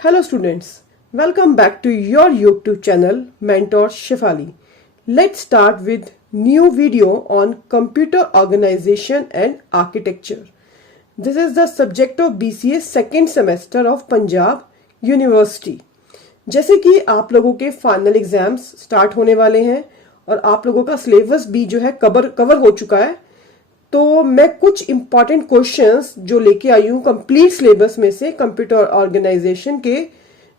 Hello students, welcome back to your YouTube channel Mentor Shefali. Let's start with new video on computer organization and architecture. This is the subject of BCA second semester of Punjab University. जैसे कि आप लोगों के final exams start होने वाले हैं और आप लोगों का सिलेबस भी जो है कवर हो चुका है, तो मैं कुछ इंपॉर्टेंट क्वेश्चंस जो लेके आई हूँ कंप्लीट सिलेबस में से कंप्यूटर ऑर्गेनाइजेशन के,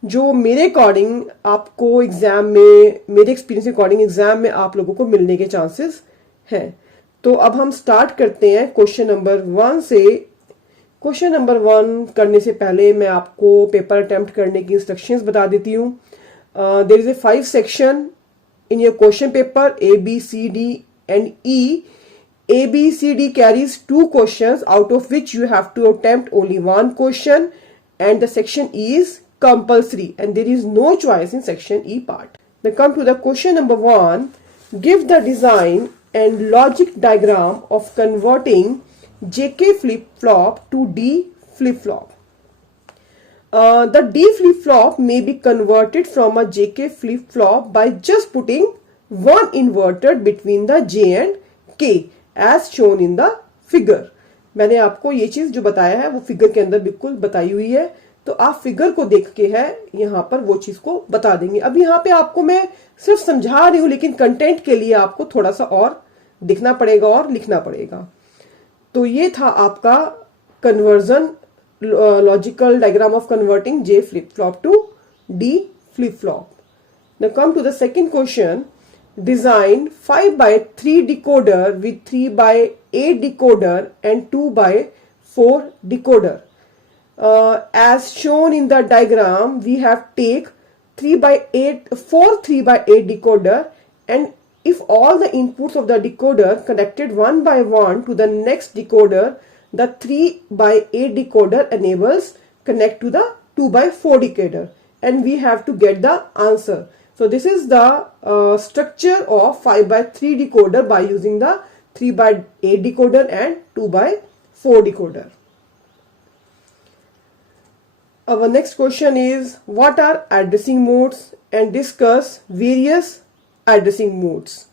जो मेरे अकॉर्डिंग आपको एग्जाम में, मेरे एक्सपीरियंस के अकॉर्डिंग एग्जाम में आप लोगों को मिलने के चांसेस हैं। तो अब हम स्टार्ट करते हैं क्वेश्चन नंबर 1 से। क्वेश्चन नंबर 1 करने से पहले मैं आपको पेपर अटेम्प्ट करने की इंस्ट्रक्शंस बता देती हूँ। There is a 5 section in your question paper A, B, C, D and E. A, B, C, D carries 2 questions out of which you have to attempt only 1 question, and the section E is compulsory and there is no choice in section E part. Now come to the question number 1. Give the design and logic diagram of converting JK flip-flop to D flip-flop. The D flip-flop may be converted from a JK flip-flop by just putting one inverter between the J and K as shown in the figure. मैंने आपको ये चीज जो बताया है वो figure के अंदर बिल्कुल बताई हुई है, तो आप फिगर को देख के है यहाँ पर वो चीज को बता देंगे। अब यहाँ पे आपको मैं सिर्फ समझा रही हूँ, लेकिन कंटेंट के लिए आपको थोड़ा सा और दिखना पड़ेगा और लिखना पड़ेगा। तो ये था आपका conversion, logical diagram of converting J flip flop to D flip flop. Now come to the second question. Design 5x3 decoder with 3x8 decoder and 2x4 decoder. As shown in the diagram, we have take 3x8 decoder, and if all the inputs of the decoder connected one by one to the next decoder, the 3x8 decoder enables connect to the 2x4 decoder, and we have to get the answer. So this is the structure of 5x3 decoder by using the 3x8 decoder and 2x4 decoder. Our next question is, what are addressing modes, and discuss various addressing modes.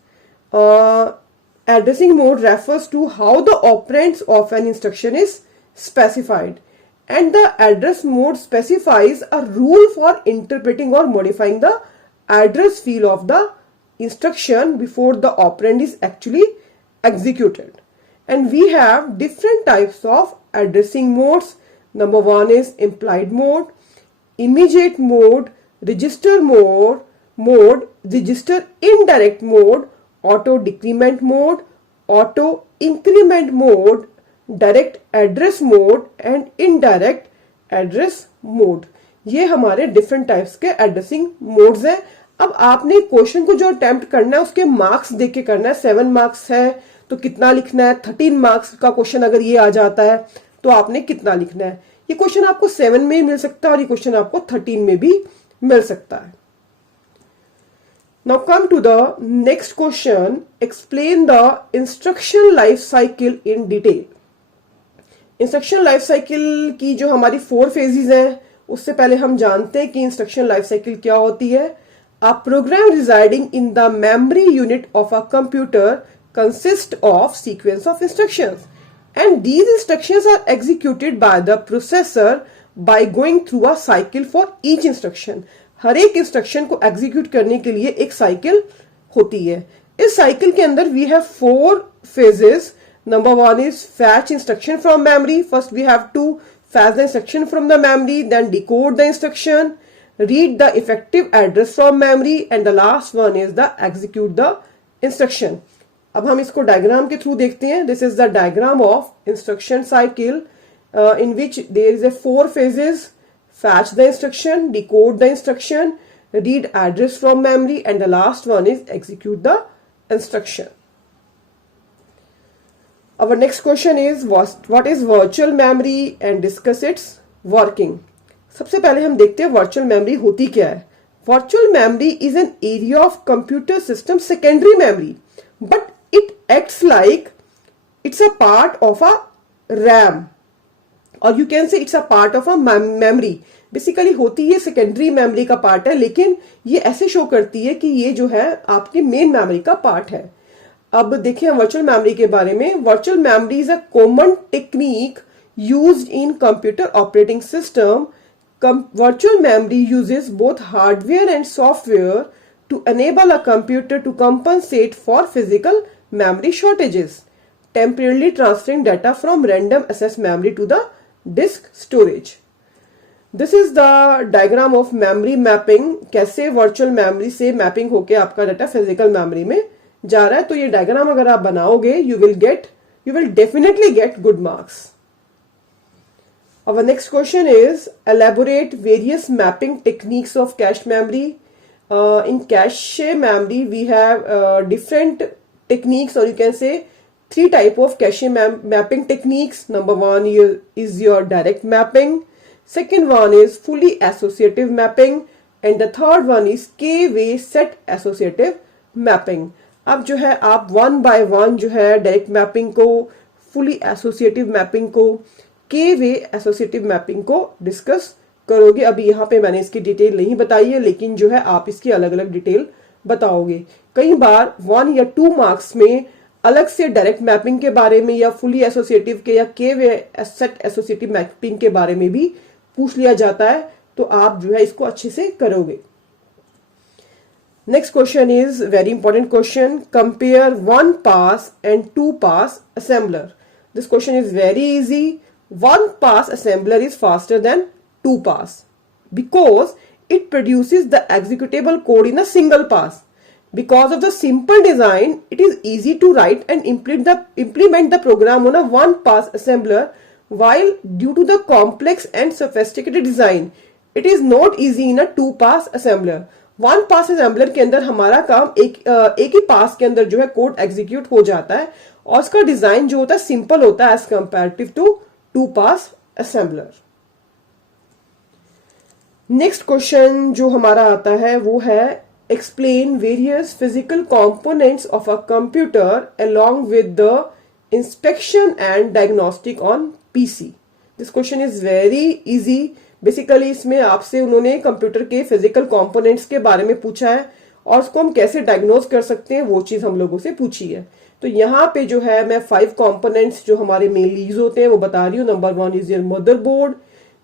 Addressing mode refers to how the operands of an instruction is specified, and the address mode specifies a rule for interpreting or modifying the address field of the instruction before the operand is actually executed. And we have different types of addressing modes. Number 1 is implied mode, immediate mode, register mode, register indirect mode, auto decrement mode, auto increment mode, direct address mode and indirect address mode. ये हमारे different types के addressing modes हैं। अब आपने question को जो attempt करना है उसके मार्क्स देख के करना है। 7 मार्क्स है तो कितना लिखना है, 13 मार्क्स का क्वेश्चन अगर ये आ जाता है तो आपने कितना लिखना है। ये क्वेश्चन आपको 7 में मिल सकता है और ये क्वेश्चन आपको 13 में भी मिल सकता है। Now come to the next question. Explain the instruction life cycle in detail. Instruction life cycle की जो हमारी 4 फेजेस हैं, उससे पहले हम जानते हैं कि इंस्ट्रक्शन लाइफ साइकिल क्या होती है। A program residing in the memory unit of a computer consists of sequence of instructions, and these instructions are executed by the processor by going through a cycle for each instruction. हर एक instruction को execute करने के लिए एक cycle होती है। इस cycle के अंदर we have 4 phases. Number 1 is fetch instruction from memory. First we have to fetch the instruction from the memory, then decode the instruction, read the effective address from memory, and the last one is the execute the instruction. अब हम इसको diagram के through देखते हैं। This is the diagram of instruction cycle in which there is a 4 phases: fetch the instruction, decode the instruction, read address from memory, and the last one is execute the instruction. Our next question is, what is virtual memory and discuss its working. सबसे पहले हम देखते हैं virtual memory होती क्या है। Virtual memory is an area of computer system secondary memory, but it acts like it's a part of a RAM और you can say it's a part of a memory. Basically होती है secondary memory का part है, लेकिन ये ऐसे show करती है कि ये जो है आपकी मेन मेमोरी का पार्ट है। अब देखिए वर्चुअल मेमोरी के बारे में। Virtual memory is a common technique used in computer operating system. Virtual memory uses both hardware and software to enable a computer to compensate for physical memory shortages, temporarily transferring data from random access memory to the disk storage. This is the diagram of memory mapping. कैसे virtual memory से mapping होके आपका data physical memory में जा रहा है। तो ये diagram अगर आप बनाओगे you will definitely get good marks. Our next question is elaborate various mapping techniques of cache memory. In cache memory, we have different techniques, or you can say 3 type of cache mapping techniques. Number 1 is your direct mapping. Second one is fully associative mapping, and the third one is k-way set associative mapping. अब जो है आप one by one जो है direct mapping को, fully associative mapping को, के वे associative mapping को डिस्कस करोगे। अभी यहाँ पे मैंने इसकी डिटेल नहीं बताई है, लेकिन जो है आप इसकी अलग अलग डिटेल बताओगे। कई बार 1 या 2 मार्क्स में अलग से डायरेक्ट मैपिंग के बारे में या फुली एसोसिएटिव के या के वे सेट एसोसिएटिव मैपिंग के बारे में भी पूछ लिया जाता है, तो आप जो है इसको अच्छे से करोगे। Next question is very important question. Compare 1 pass and 2 pass assembler. This question is very easy. 1 pass assembler is faster than 2 pass because it produces the executable code in a single pass. Because of the simple design, it is easy to write and implement the program on a 1 pass assembler, while due to the complex and sophisticated design, it is not easy in a 2 pass assembler. 1 pass assembler के अंदर हमारा काम एक ही पास के अंदर जो है code execute हो जाता है, और उसका डिजाइन जो होता है सिंपल होता है as comparative to 2 pass assembler. Next question जो हमारा आता है वो है explain various physical components of a computer along with the inspection and diagnostic on PC. This question is very easy. Basically इसमें आपसे उन्होंने कंप्यूटर के फिजिकल कंपोनेंट्स के बारे में पूछा है, और उसको हम कैसे डायग्नोज कर सकते हैं वो चीज हम लोगों से पूछी है। तो यहाँ पे जो है मैं 5 कंपोनेंट्स जो हमारे मेनली यूज होते हैं वो बता रही हूँ। नंबर 1 इज योर मदरबोर्ड,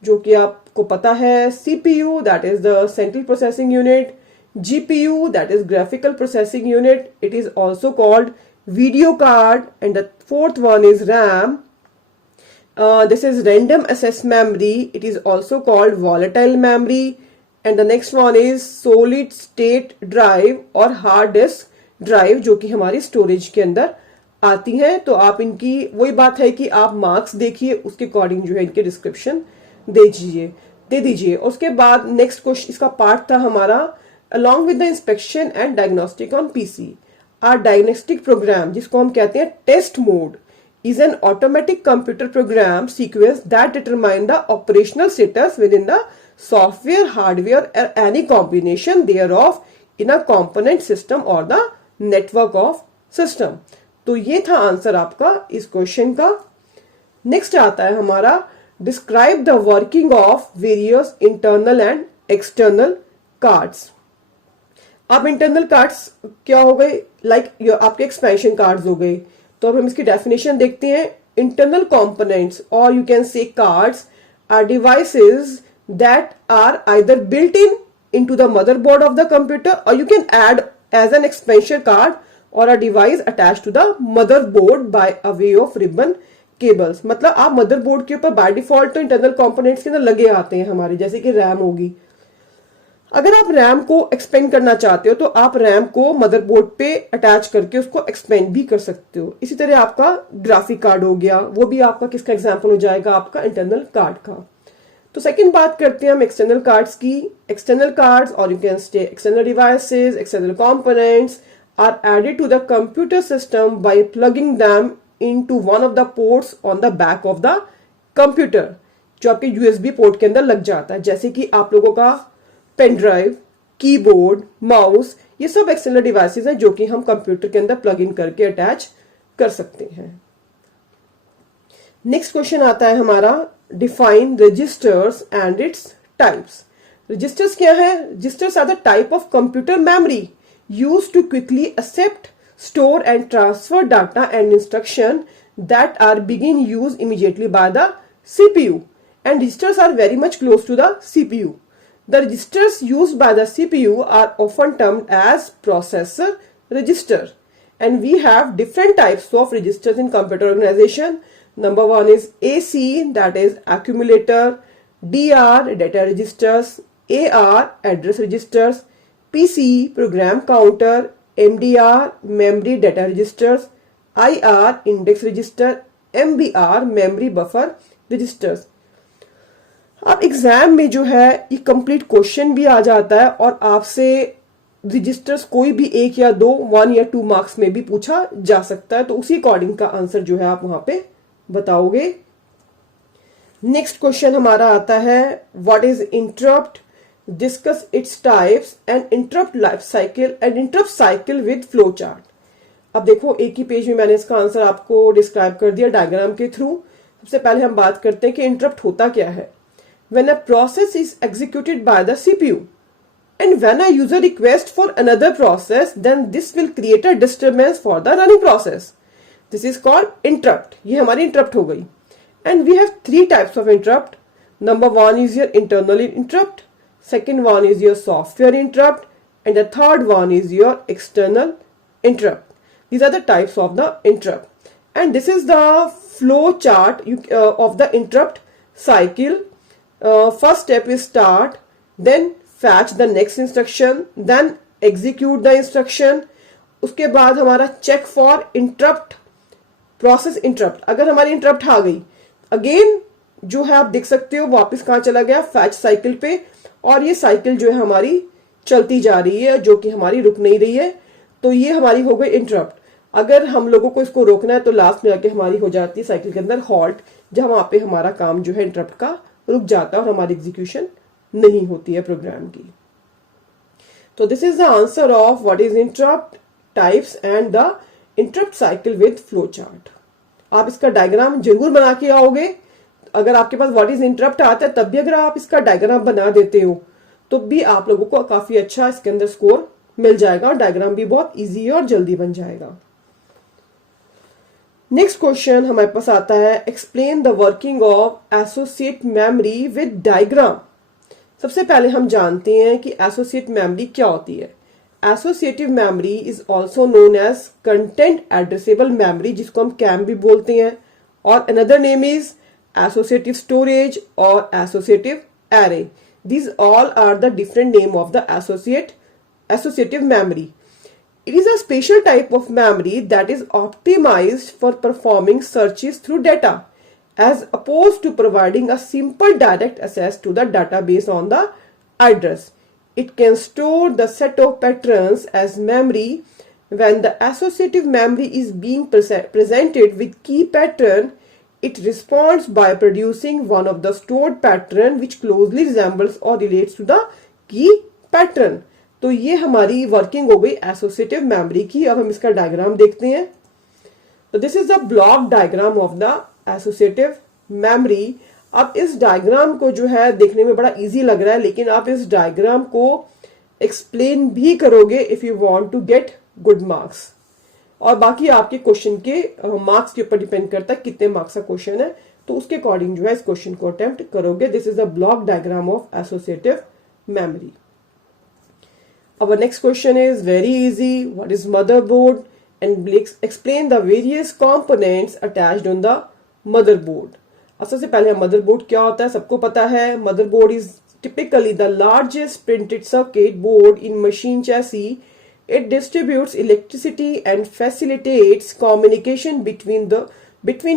जो कि आपको पता है। CPU that is the central processing unit. GPU that is graphical processing unit, it is also called video card. And the 4th one is RAM, this is random access memory, it is also called volatile memory. And the next one is solid state drive और hard disk drive, जो कि हमारी storage के अंदर आती हैं। तो आप इनकी वही बात है कि आप मार्क्स देखिए, उसके अकॉर्डिंग जो है इनके डिस्क्रिप्शन दे दीजिए। उसके बाद नेक्स्ट क्वेश्चन इसका पार्ट था हमारा along with the inspection and diagnostic on PC. Or diagnostic program, जिसको हम कहते हैं test mode, is an automatic computer program sequence that determine the operational status within the software, hardware or any combination thereof in a component system or the network of system. तो ये था answer आपका इस question का। Next आता है हमारा describe the working of various internal and external cards. अब इंटरनल कार्ड्स क्या हो गए, लाइक आपके एक्सपेंशन कार्ड्स हो गए। तो अब हम इसकी डेफिनेशन देखते हैं। इंटरनल कंपोनेंट्स और you can say cards are devices that are either built into the motherboard of the computer, or you can add as an expansion card or a device attached to the motherboard by a way of ribbon cables. मतलब आप motherboard के ऊपर by default तो internal components के अंदर लगे आते हैं हमारे, जैसे कि रैम होगी। अगर आप रैम को एक्सपेंड करना चाहते हो तो आप रैम को मदरबोर्ड पे अटैच करके उसको एक्सपेंड भी कर सकते हो। इसी तरह आपका ग्राफिक कार्ड हो गया, वो भी आपका किसका एग्जांपल हो जाएगा, आपका इंटरनल कार्ड का। तो सेकंड बात करते हैं हम एक्सटर्नल कार्ड्स की। एक्सटर्नल कार्ड्स और you can say external devices, external components are added to the computer system by plugging them into one of the ports on the back of the computer, जो आपके USB port के अंदर लग जाता है। जैसे कि आप लोगों का पेन ड्राइव, कीबोर्ड, माउस, ये सब एक्सटर्नल डिवाइसेस हैं जो कि हम कंप्यूटर के अंदर प्लग इन करके अटैच कर सकते हैं। नेक्स्ट क्वेश्चन आता है हमारा, define registers and its types. Registers क्या है? Registers are the type of computer memory used to quickly accept, store and transfer data and instruction that are being used immediately by the CPU, and registers are very much close to the CPU. The registers used by the CPU are often termed as processor register, and we have different types of registers in computer organization. Number one is AC, that is accumulator, DR data registers, AR address registers, PC program counter, MDR memory data registers, IR index register, MBR memory buffer registers. अब exam में जो है ये complete question भी आ जाता है और आपसे रजिस्टर्स कोई भी एक या दो, 1 या 2 मार्क्स में भी पूछा जा सकता है, तो उसी अकॉर्डिंग का आंसर जो है आप वहां पे बताओगे। नेक्स्ट क्वेश्चन हमारा आता है, what is interrupt, discuss its types and interrupt life cycle and interrupt cycle with flow chart. अब देखो एक ही पेज में मैंने इसका आंसर आपको डिस्क्राइब कर दिया डायग्राम के थ्रू। सबसे पहले हम बात करते हैं कि इंटरप्ट होता क्या है। When a process is executed by the CPU and when a user request for another process, then this will create a disturbance for the running process. This is called interrupt. ये हमारी interrupt हो गई। And we have 3 types of interrupt. Number 1 is your internal interrupt, second one is your software interrupt, and the third one is your external interrupt. These are the types of the interrupt, and this is the flow chart of the interrupt cycle. First step is start, then fetch the next instruction, then execute the instruction. उसके बाद हमारा check for interrupt, process interrupt. अगर हमारी interrupt आ गई, again जो है आप देख सकते हो वापस कहाँ चला गया, fetch cycle पे, और ये cycle जो है हमारी चलती जा रही है, जो कि हमारी रुक नहीं रही है। तो ये हमारी हो गई इंटरप्ट। अगर हम लोगों को इसको रोकना है तो लास्ट में आके हमारी हो जाती है साइकिल के अंदर हॉल्ट, जहां वहां पे हमारा काम जो है इंटरप्ट का रुक जाता है और हमारी एग्जीक्यूशन नहीं होती है प्रोग्राम की। तो this is the answer of what is interrupt, types and the interrupt cycle with flow chart. आप इसका डायग्राम जरूर बना के आओगे। अगर आपके पास व्हाट इज इंटरप्ट आता है तब भी अगर आप इसका डायग्राम बना देते हो तो भी आप लोगों को काफी अच्छा इसके अंदर स्कोर मिल जाएगा और डायग्राम भी बहुत इजी और जल्दी बन जाएगा। नेक्स्ट क्वेश्चन हमारे पास आता है, explain the working of associate memory with diagram. सबसे पहले हम जानते हैं कि एसोसिएट मेमोरी क्या होती है। Associative memory is also known as content addressable memory, जिसको हम कैम भी बोलते हैं, और another name is associative storage और associative array. These all are the different name of the associative memory. It is a special type of memory that is optimized for performing searches through data, as opposed to providing a simple direct access to the database on the address. It can store the set of patterns as memory. When the associative memory is being presented with key pattern, it responds by producing one of the stored pattern which closely resembles or relates to the key pattern. तो ये हमारी working हो गई associative memory की। अब हम इसका diagram देखते हैं। तो this is the block diagram of the associative memory. अब इस डायग्राम को जो है देखने में बड़ा इजी लग रहा है, लेकिन आप इस डायग्राम को एक्सप्लेन भी करोगे if you want to get good marks, और बाकी आपके क्वेश्चन के मार्क्स के ऊपर डिपेंड करता है कितने मार्क्स का क्वेश्चन है, तो उसके अकॉर्डिंग जो है इस क्वेश्चन को अटेम्प्ट करोगे। This is the block diagram of associative memory. Our next question is very easy. What is motherboard? And explain the various components attached on the motherboard. अब सबसे पहले मदरबोर्ड क्या होता है सबको पता है। Motherboard is typically the largest printed circuit board in machine chassis. It distributes electricity and facilitates communication between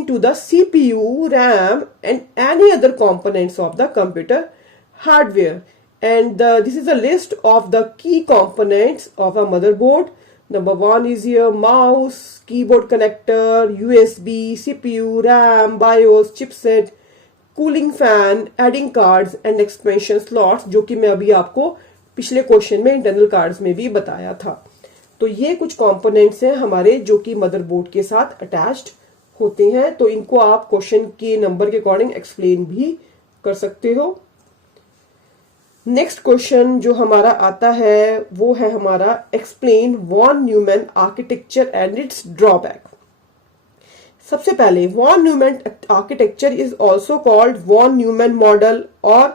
to the CPU, RAM, and any other components of the computer hardware. And this is a list of the key components of a motherboard. Number 1 is your mouse, keyboard connector, USB, CPU, RAM, BIOS, chipset, cooling fan, adding cards and expansion slots, जो कि मैं अभी आपको पिछले question में internal cards में भी बताया था। तो ये कुछ कंपोनेंट्स हैं हमारे जो कि मदरबोर्ड के साथ अटैच्ड होते हैं, तो इनको आप क्वेश्चन के नंबर के अकॉर्डिंग एक्सप्लेन भी कर सकते हो। नेक्स्ट क्वेश्चन जो हमारा आता है वो है हमारा explain von Neumann architecture and its drawback. सबसे पहले von Neumann architecture is also called von Neumann model और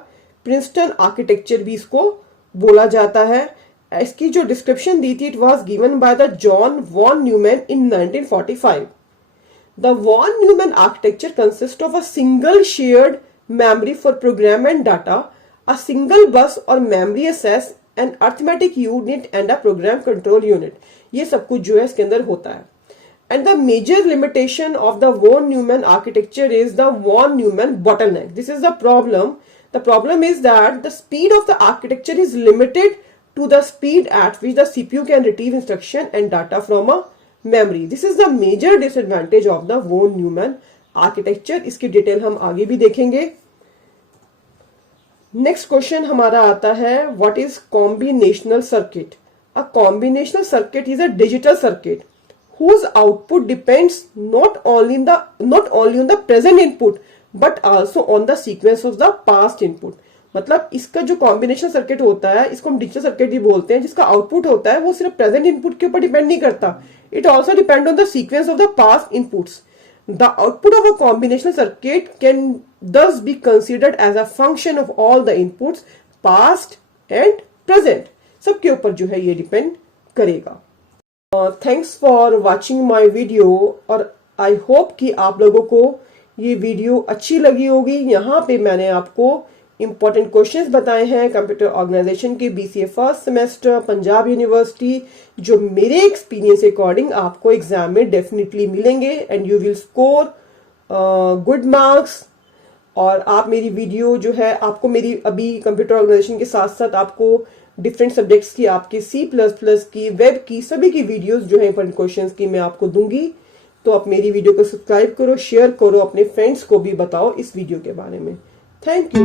प्रिंसटन आर्किटेक्चर भी इसको बोला जाता है। इसकी जो डिस्क्रिप्शन दी थी, it was given by the John von Neumann in 1945। The von Neumann architecture consists of a single shared memory for program and data, a single bus or memory access, an arithmetic unit and a program control unit. ये सब कुछ जो है इसके अंदर होता है। And the major limitation of the von Neumann architecture is the von Neumann bottleneck. This is the problem. The problem is that the speed of the architecture is limited to the speed at which the CPU can retrieve instruction and data from a memory. This is the major disadvantage of the von Neumann architecture. इसकी detail हम आगे भी देखेंगे। Next question हमारा आता है what is combinational circuit. A combinational circuit is a digital circuit whose output depends not only on the present input but also on the sequence of the past input। मतलब इसका जो combination circuit होता है इसको हम digital circuit भी बोलते हैं, जिसका आउटपुट होता है वो सिर्फ प्रेजेंट इनपुट के ऊपर डिपेंड नहीं करता, it also depend on the sequence of the past inputs. The output of a combinational circuit can thus be considered as a function of all the inputs past and present। सबके ऊपर जो है ये depend करेगा। Thanks for watching my video और I hope कि आप लोगों को ये वीडियो अच्छी लगी होगी। यहाँ पे मैंने आपको इंपॉर्टेंट क्वेश्चंस बताए हैं कंप्यूटर ऑर्गेनाइजेशन के BCA first semester Punjab university, जो मेरे एक्सपीरियंस के अकॉर्डिंग आपको एग्जाम में डेफिनेटली मिलेंगे and you will score good marks. और आप मेरी वीडियो जो है आपको मेरी अभी कंप्यूटर ऑर्गेनाइजेशन के साथ साथ आपको डिफरेंट सब्जेक्ट्स की, आपके C++ की, वेब की, सभी की वीडियोस जो है इंपॉर्टेंट क्वेश्चंस की मैं आपको दूंगी। तो आप मेरी वीडियो को सब्सक्राइब करो, शेयर करो, अपने फ्रेंड्स को भी बताओ इस वीडियो के बारे में। Thank you.